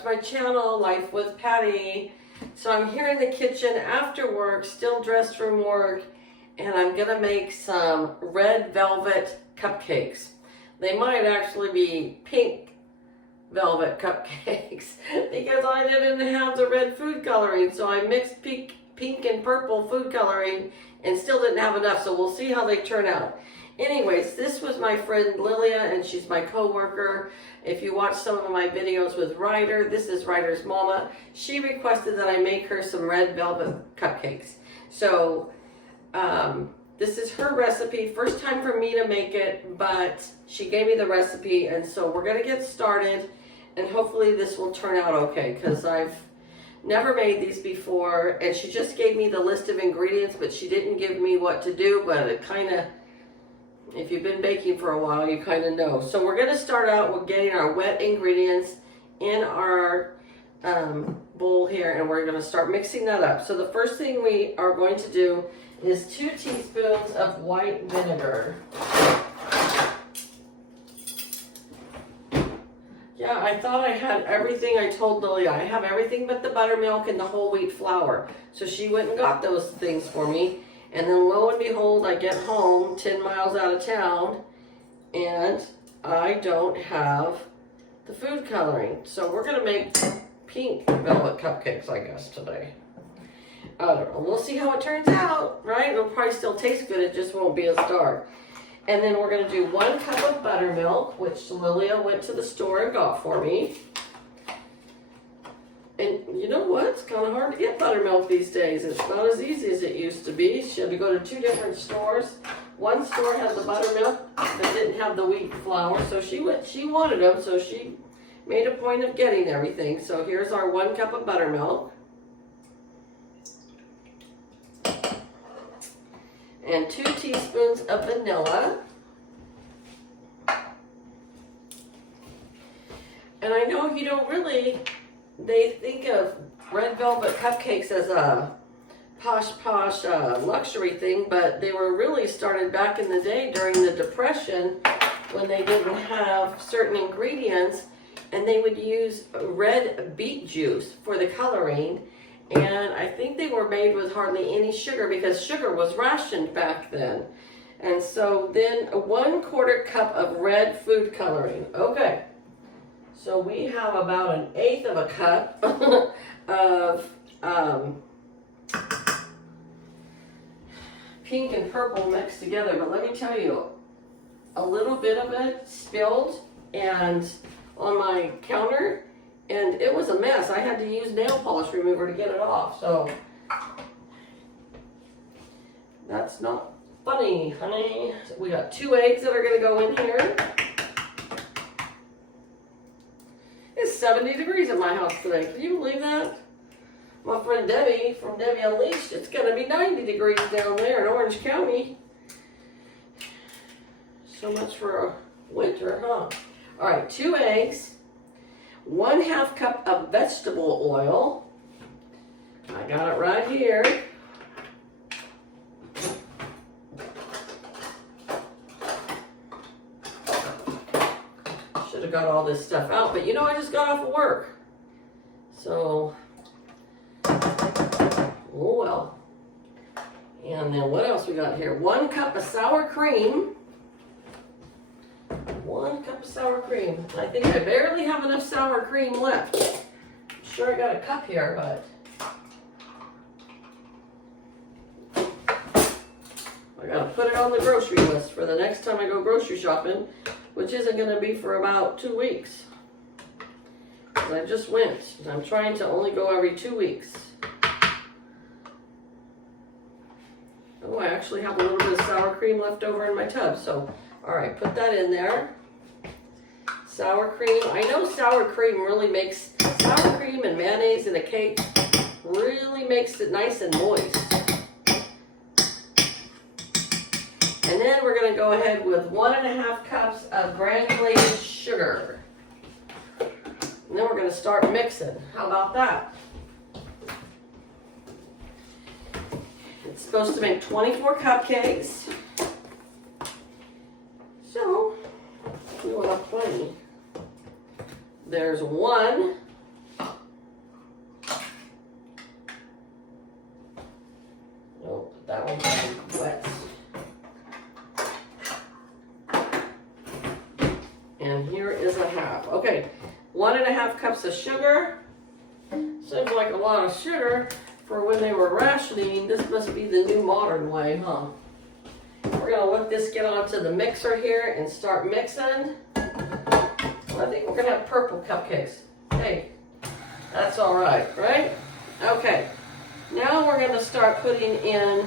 to my channel, Life with Patty. So I'm here in the kitchen after work, still dressed from work, and I'm gonna make some red velvet cupcakes. They might actually be pink velvet cupcakes because I didn't have the red food coloring, so I mixed pink and purple food coloring and still didn't have enough, so we'll see how they turn out. Anyways, this was my friend Lilia, and she's my co-worker. If you watch some of my videos with Ryder, this is Ryder's mama. She requested that I make her some red velvet cupcakes. So this is her recipe. First time for me to make it, but she gave me the recipe, and so we're gonna get started, and hopefully this will turn out okay, because I've never made these before, and she just gave me the list of ingredients, but she didn't give me what to do, but it kind of, if you've been baking for a while, you kind of know. So we're going to start out with getting our wet ingredients in our bowl here, and we're going to start mixing that up. So the first thing we are going to do is 2 teaspoons of white vinegar. Yeah, I thought I had everything. I told Lilia I have everything but the buttermilk and the whole wheat flour. So she went and got those things for me. And then lo and behold, I get home 10 miles out of town and I don't have the food coloring. So we're gonna make pink velvet cupcakes, I guess, today. I don't know, we'll see how it turns out, right? It'll probably still taste good, it just won't be as dark. And then we're gonna do 1 cup of buttermilk, which Lilia went to the store and got for me. And you know what? It's kind of hard to get buttermilk these days. It's not as easy as it used to be. She had to go to 2 different stores. One store had the buttermilk, but didn't have the wheat flour. So she wanted them, so she made a point of getting everything. So here's our 1 cup of buttermilk. And 2 teaspoons of vanilla. And I know you don't really, they think of red velvet cupcakes as a posh luxury thing, but they were really started back in the day during the Depression when they didn't have certain ingredients, and they would use red beet juice for the coloring. And I think they were made with hardly any sugar because sugar was rationed back then. And so then 1/4 cup of red food coloring. Okay. So we have about 1/8 of a cup of pink and purple mixed together. But let me tell you, a little bit of it spilled and on my counter, and it was a mess. I had to use nail polish remover to get it off. So that's not funny, honey. We got 2 eggs that are going to go in here. It's 70 degrees in my house today. Can you believe that? My friend Debbie from Debbie Unleashed, it's going to be 90 degrees down there in Orange County. So much for winter, huh? All right, 2 eggs, 1/2 cup of vegetable oil. I got it right here. Should have got all this stuff out, but you know, I just got off of work. So, oh well. And then what else we got here? 1 cup of sour cream. 1 cup of sour cream. I think I barely have enough sour cream left. I'm sure I got a cup here, but I gotta put it on the grocery list for the next time I go grocery shopping, which isn't gonna be for about 2 weeks. I just went. I'm trying to only go every 2 weeks. Oh, I actually have a little bit of sour cream left over in my tub, so all right, put that in there. Sour cream. I know sour cream really makes, sour cream and mayonnaise in a cake really makes it nice and moist. And then we're going to go ahead with 1.5 cups of granulated sugar. And then we're going to start mixing. How about that? It's supposed to make 24 cupcakes. So, we will have plenty. There's 1 That one's wet. And here is a half. Okay, 1.5 cups of sugar. Seems like a lot of sugar for when they were rationing. This must be the new modern way, huh? We're gonna let this get onto the mixer here and start mixing. I think we're gonna have purple cupcakes. Hey, that's all right, right? Okay, now we're gonna start putting in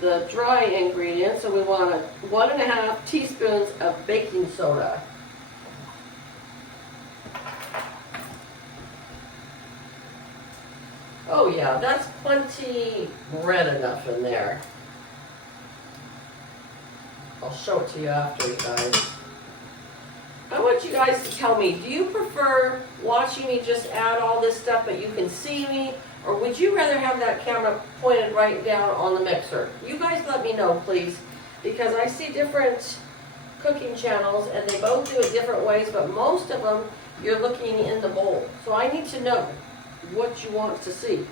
the dry ingredients. So we want 1.5 teaspoons of baking soda. Oh yeah, that's plenty red enough in there. I'll show it to you after, you guys. I want you guys to tell me, do you prefer watching me just add all this stuff but you can see me? Or would you rather have that camera pointed right down on the mixer? You guys let me know, please. Because I see different cooking channels and they both do it different ways, but most of them, you're looking in the bowl. So I need to know what you want to see.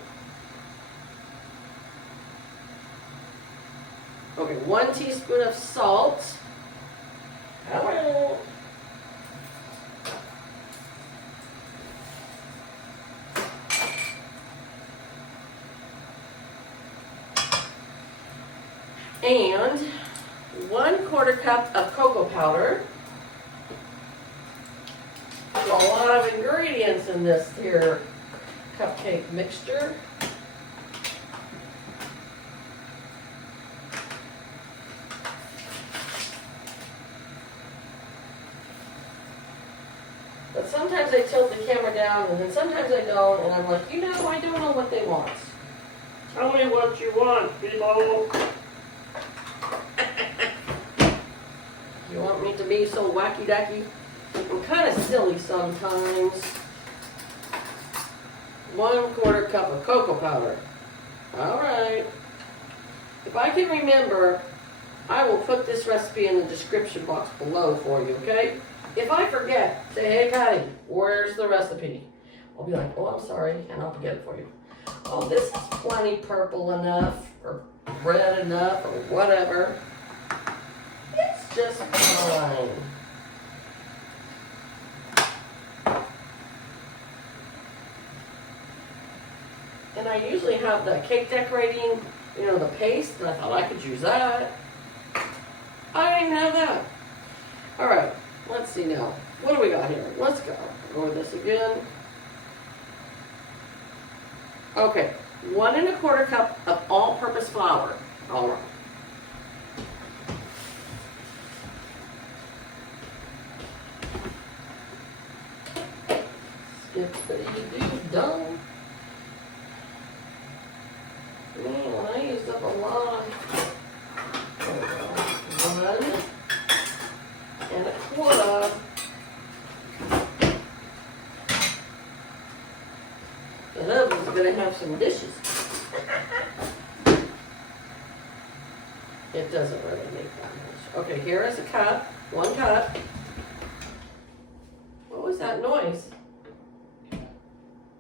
Okay, 1 teaspoon of salt. And 1/4 cup of cocoa powder. There's a lot of ingredients in this here cupcake mixture. But sometimes I tilt the camera down and then sometimes I don't, and I'm like, you know, I don't know what they want. Tell me what you want, people. You want me to be so wacky-dacky? I'm kind of silly sometimes. 1/4 cup of cocoa powder. Alright. If I can remember, I will put this recipe in the description box below for you, okay? If I forget, say, hey Patty, where's the recipe? I'll be like, oh, I'm sorry, and I'll get it for you. Oh, this is plenty purple enough, or red enough, or whatever. It's just fine. And I usually have the cake decorating, you know, the paste, and I thought I could use that. I didn't have that. All right, let's see now. What do we got here? Let's go over this again. Okay, 1 1/4 cup of all-purpose flour. All right. Done. Man, I used up a lot. 1 1/4. The oven's gonna have some dishes. It doesn't really make that much. Okay, here is a cup. 1 cup. What was that noise?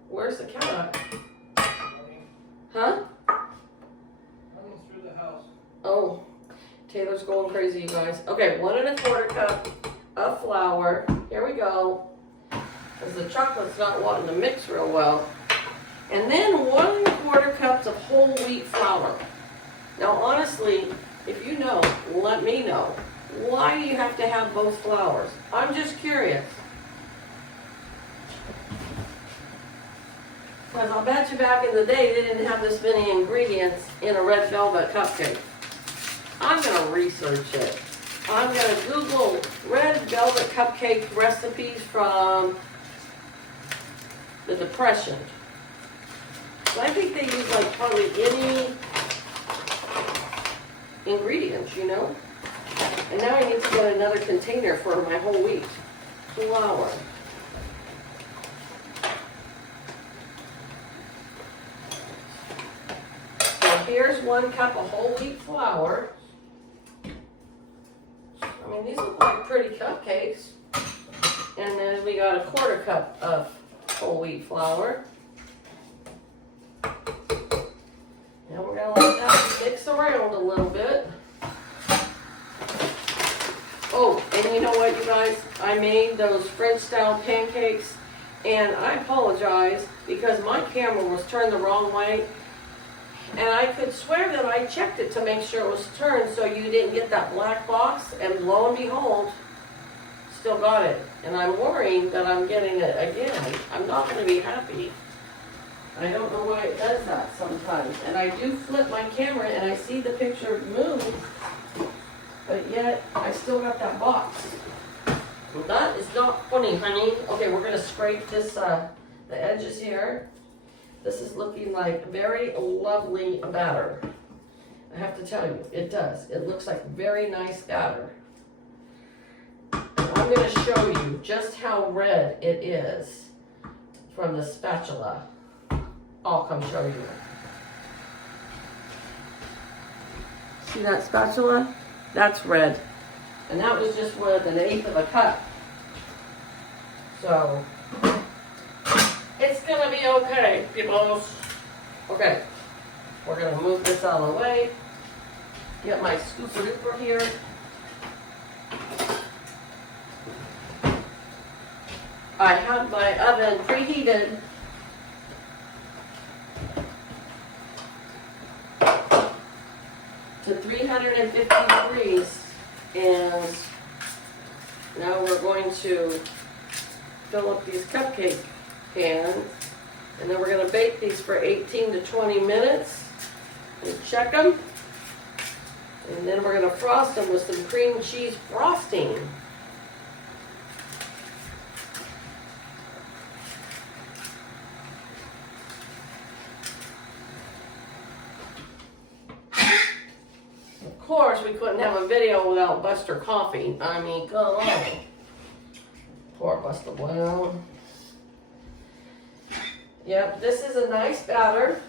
Where's the cat? Huh? Running through the house. Oh, Taylor's going crazy, you guys. Okay, 1 1/4 cup of flour. Here we go. Because the chocolate's not wanting to mix real well. And then 1 1/4 cups of whole wheat flour. Now, honestly, if you know, let me know. Why do you have to have both flours? I'm just curious. Because I'll bet you back in the day they didn't have this many ingredients in a red velvet cupcake. I'm going to research it. I'm going to Google red velvet cupcake recipes from the Depression. So I think they use like hardly any ingredients, you know? And now I need to get another container for my whole wheat flour. Here's 1 cup of whole wheat flour. I mean, these look like pretty cupcakes. And then we got 1/4 cup of whole wheat flour. And you know what, you guys? I made those French-style pancakes, and I apologize because my camera was turned the wrong way, and I could swear that I checked it to make sure it was turned so you didn't get that black box, and lo and behold, still got it. And I'm worrying that I'm getting it again. I'm not going to be happy. I don't know why it does that sometimes. And I do flip my camera and I see the picture move, but yet I still got that box. Well, that is not funny, honey. Okay, we're going to scrape this, the edges here. This is looking like very lovely batter. I have to tell you, it does. It looks like very nice batter. I'm going to show you just how red it is from the spatula. I'll come show you. See that spatula? That's red. And that was just with 1/8 of a cup. So, it's going to be okay, people. Okay, we're going to move this out of the way. Get my scooper dooper here. I have my oven preheated to 350 degrees, and now we're going to fill up these cupcake pans, and then we're going to bake these for 18 to 20 minutes and check them, and then we're going to frost them with some cream cheese frosting. Of course, we couldn't have a video without Buster Coffee. I mean, come on. Poor Buster Bueno. Yep, this is a nice batter.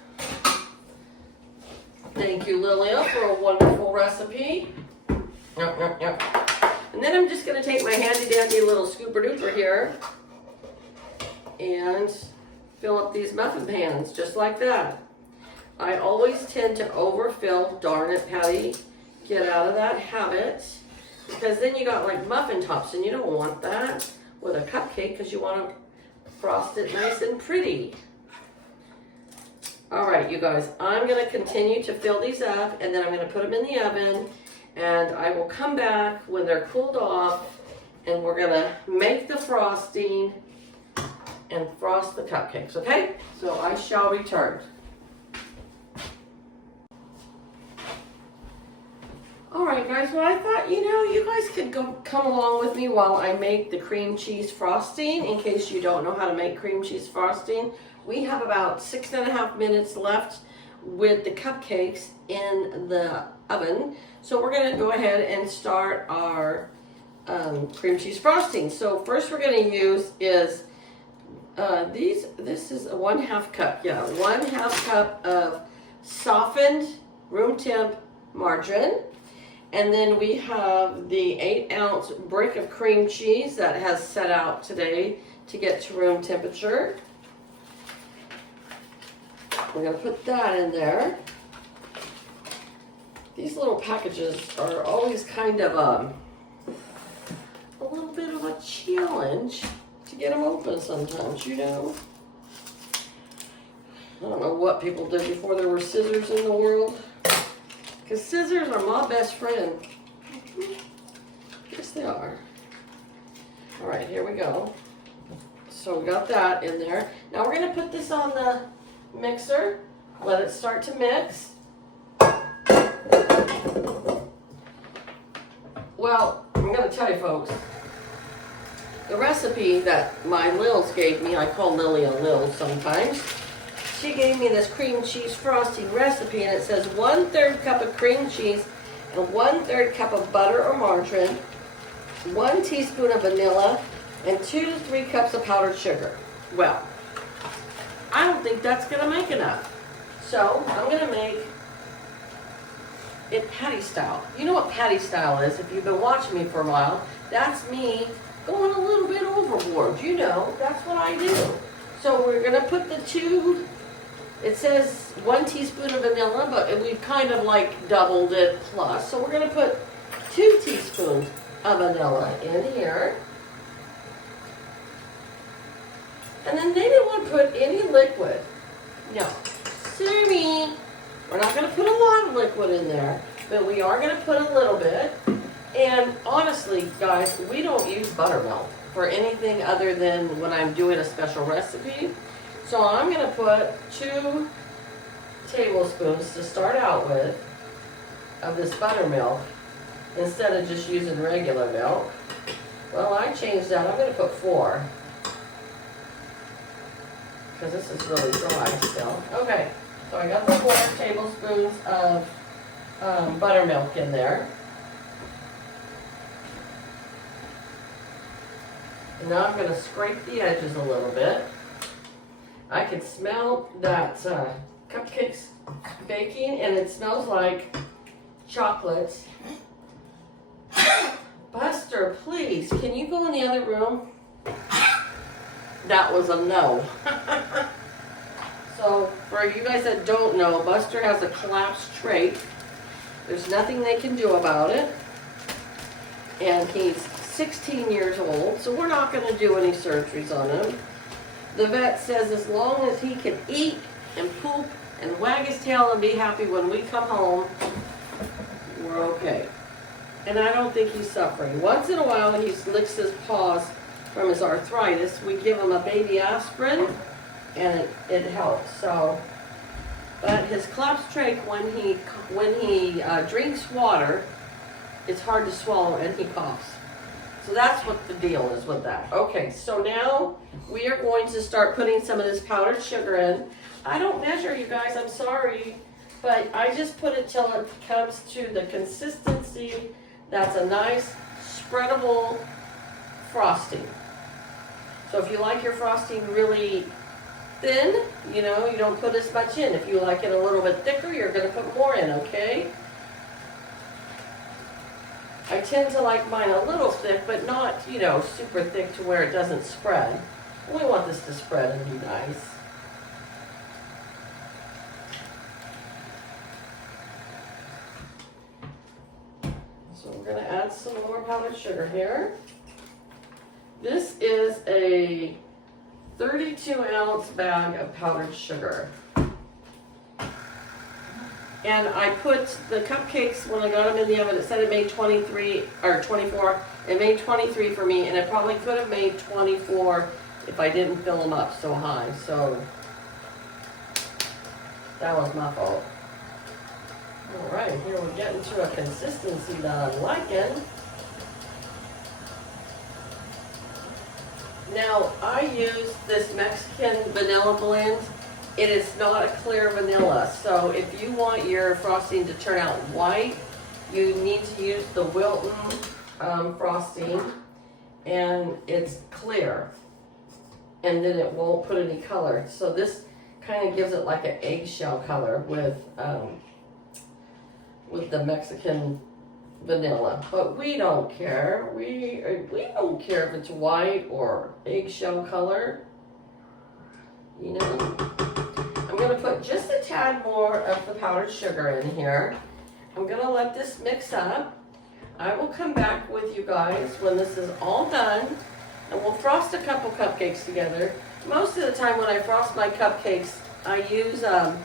Thank you, Lilia, for a wonderful recipe. Yep. And then I'm just going to take my handy dandy little scooper duper here and fill up these muffin pans just like that. I always tend to overfill. Darn it, Patty. Get out of that habit, because then you got like muffin tops, and you don't want that with a cupcake because you want to frost it nice and pretty. All right, you guys, I'm going to continue to fill these up, and then I'm going to put them in the oven, and I will come back when they're cooled off, and we're going to make the frosting and frost the cupcakes, okay? So I shall return. Alright guys, well I thought, you guys could come along with me while I make the cream cheese frosting. In case you don't know how to make cream cheese frosting, we have about 6.5 minutes left with the cupcakes in the oven. So we're going to go ahead and start our cream cheese frosting. So first we're going to use is this is a 1/2 cup. Yeah, 1/2 cup of softened room temp margarine. And then we have the 8-ounce brick of cream cheese that has set out today to get to room temperature. We're going to put that in there. These little packages are always kind of a little bit of a challenge to get them open sometimes, I don't know what people did before there were scissors in the world. Because scissors are my best friend. Yes, they are. All right, here we go. So we got that in there. Now we're going to put this on the mixer. Let it start to mix. Well, I'm going to tell you, folks. The recipe that my Lils gave me, I call Lily a Lil sometimes. She gave me this cream cheese frosting recipe, and it says 1/3 cup of cream cheese and 1/3 cup of butter or margarine, 1 teaspoon of vanilla, and 2 to 3 cups of powdered sugar. Well, I don't think that's going to make enough. So I'm going to make it patty style. You know what patty style is? If you've been watching me for a while, that's me going a little bit overboard. That's what I do. So we're going to put the 2... It says 1 teaspoon of vanilla, but we've kind of like doubled it plus. So we're going to put 2 teaspoons of vanilla in here. And then they didn't want to put any liquid. No, sorry. We're not going to put a lot of liquid in there, but we are going to put a little bit. And honestly, guys, we don't use buttermilk for anything other than when I'm doing a special recipe. So I'm going to put 2 tablespoons to start out with of this buttermilk instead of just using regular milk. Well, I changed that. I'm going to put 4 because this is really dry still. Okay, so I got the 4 tablespoons of buttermilk in there. And now I'm going to scrape the edges a little bit. I can smell that cupcakes baking, and it smells like chocolate. Buster, please, can you go in the other room? That was a no. So, for you guys that don't know, Buster has a collapsed trach. There's nothing they can do about it. And he's 16 years old, so we're not going to do any surgeries on him. The vet says as long as he can eat and poop and wag his tail and be happy when we come home, we're okay. And I don't think he's suffering. Once in a while he licks his paws from his arthritis. We give him a baby aspirin and it helps. So, but his collapsed trach, when he drinks water, it's hard to swallow and he coughs. So that's what the deal is with that. Okay, so now we are going to start putting some of this powdered sugar in. I don't measure, you guys, I'm sorry, but I just put it till it comes to the consistency that's a nice spreadable frosting. So if you like your frosting really thin, you know, you don't put as much in. If you like it a little bit thicker, you're going to put more in, okay? I tend to like mine a little thick, but not, you know, super thick to where it doesn't spread. We want this to spread and be nice. So we're going to add some more powdered sugar here. This is a 32-ounce bag of powdered sugar. And I put the cupcakes, when I got them in the oven, it said it made 23 or 24. It made 23 for me, and it probably could have made 24 if I didn't fill them up so high. So that was my fault. All right, here we're getting to a consistency that I'm liking. Now, I use this Mexican vanilla blend. It is not a clear vanilla, so if you want your frosting to turn out white, you need to use the Wilton frosting, and it's clear, and then it won't put any color. So this kind of gives it like an eggshell color with the Mexican vanilla, but we don't care. We don't care if it's white or eggshell color, you know. I'm going to put just a tad more of the powdered sugar in here. I'm going to let this mix up. I will come back with you guys when this is all done, and we'll frost a couple cupcakes together. Most of the time when I frost my cupcakes, I use a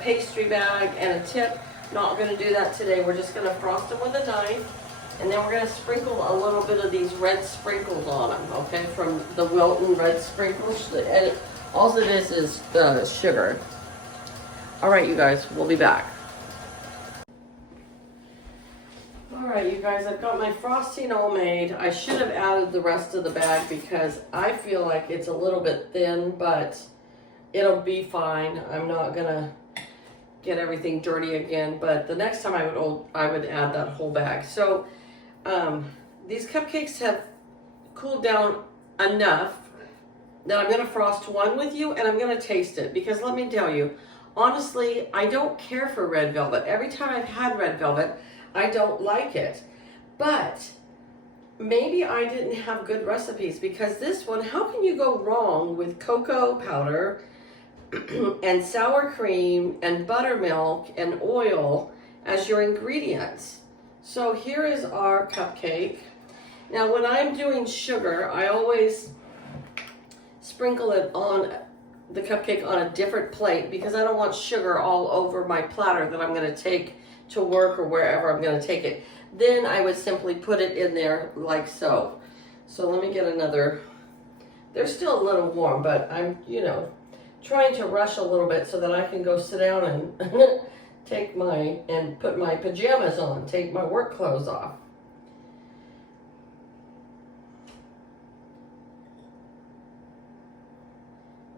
pastry bag and a tip. Not going to do that today. We're just going to frost them with a knife, and then we're going to sprinkle a little bit of these red sprinkles on them, okay, from the Wilton red sprinkles. And all it is sugar. All right, you guys, we'll be back. All right, you guys, I've got my frosting all made. I should have added the rest of the bag because I feel like it's a little bit thin, but it'll be fine. I'm not gonna get everything dirty again, but the next time I would add that whole bag. So these cupcakes have cooled down enough that I'm gonna frost one with you, and I'm gonna taste it, because let me tell you, honestly, I don't care for red velvet. Every time I've had red velvet, I don't like it. But maybe I didn't have good recipes, because this one, how can you go wrong with cocoa powder and sour cream and buttermilk and oil as your ingredients? So here is our cupcake. Now when I'm doing sugar, I always sprinkle it on the cupcake on a different plate because I don't want sugar all over my platter that I'm going to take to work or wherever I'm going to take it. Then I would simply put it in there like so. So let me get another. They're still a little warm, but I'm, trying to rush a little bit so that I can go sit down and and put my pajamas on, take my work clothes off.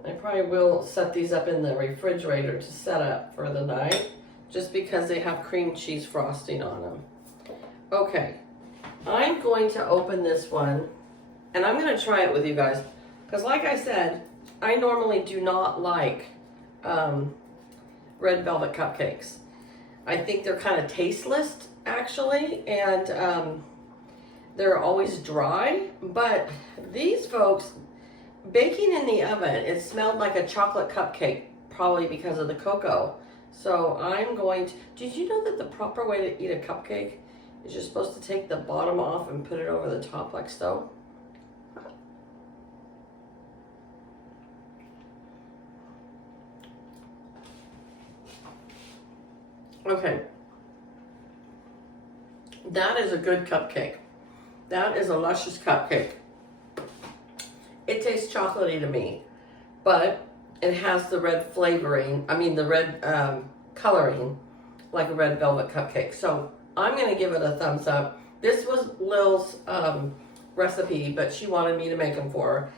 I probably will set these up in the refrigerator to set up for the night, just because they have cream cheese frosting on them. Okay, I'm going to open this one, and I'm going to try it with you guys, because like I said, I normally do not like red velvet cupcakes. I think they're kind of tasteless, actually, and they're always dry, but these folks, baking in the oven, it smelled like a chocolate cupcake, probably because of the cocoa. So I'm going to, did you know that the proper way to eat a cupcake is you're supposed to take the bottom off and put it over the top like so? Okay. That is a good cupcake. That is a luscious cupcake. It tastes chocolatey to me, but it has the red flavoring, the red coloring, like a red velvet cupcake. So I'm going to give it a thumbs up. This was Lil's recipe, but she wanted me to make them for her.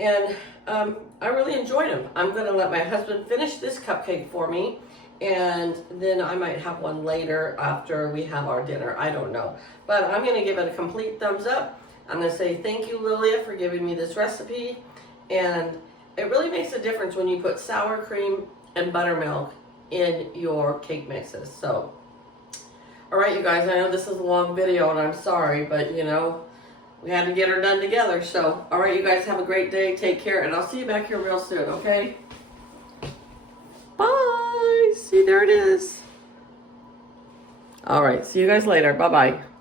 And I really enjoyed them. I'm going to let my husband finish this cupcake for me, and then I might have one later after we have our dinner. I don't know. But I'm going to give it a complete thumbs up. I'm going to say thank you, Lilia, for giving me this recipe. And it really makes a difference when you put sour cream and buttermilk in your cake mixes. So, all right, you guys, I know this is a long video, and I'm sorry, but, we had to get her done together. So, all right, you guys have a great day. Take care, and I'll see you back here real soon, okay? Bye. See, there it is. All right, see you guys later. Bye-bye.